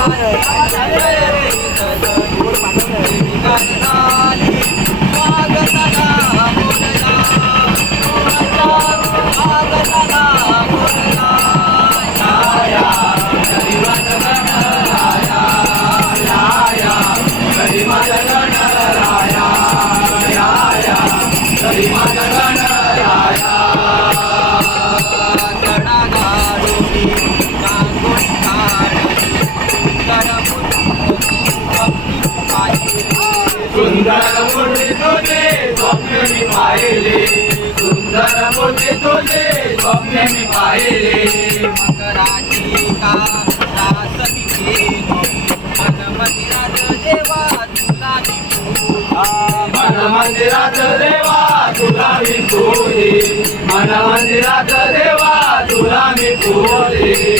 सुंदर मूर्ती तुझे स्वप्न मी पाहिले सुंदर मूर्ती तुझे मी पाहिले मकराची का रासनी मन मंदिरात देवा तुला मी मन मंदिरात देवा तुला मी मन मंदिरात देवा तुला मी पूजे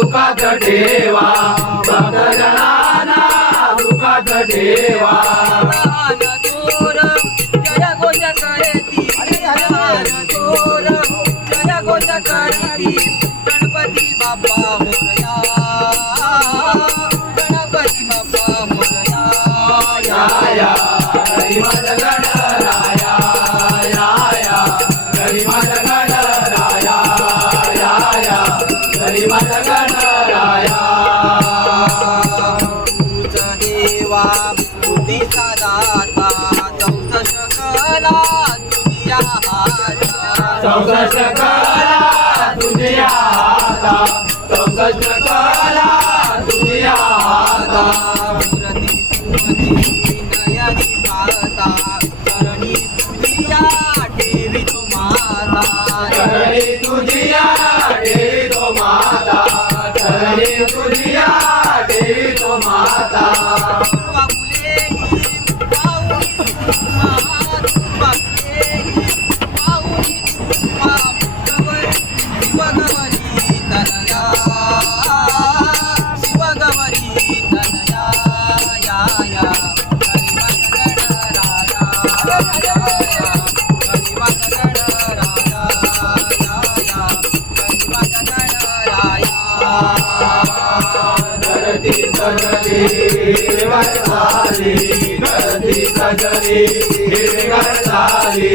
दुखात ठेवा भक्तजनांना दुखात ठेवा ज्ञान जय घोष करती ज्ञान जय करती गणपती बाप्पा मोरया गणपती बाप्पा मोरया या या गरीबात गणराया तूच देवा बुद्धीचा दाता चौसष्ट कला तुझ्या हाता चौसष्ट कला तुझ्या हाता चौसष्ट कला तुझ्या हाता मूर्ती तुझी 와. सजली हिरवळ झाली धरती सजली हिरवळ झाली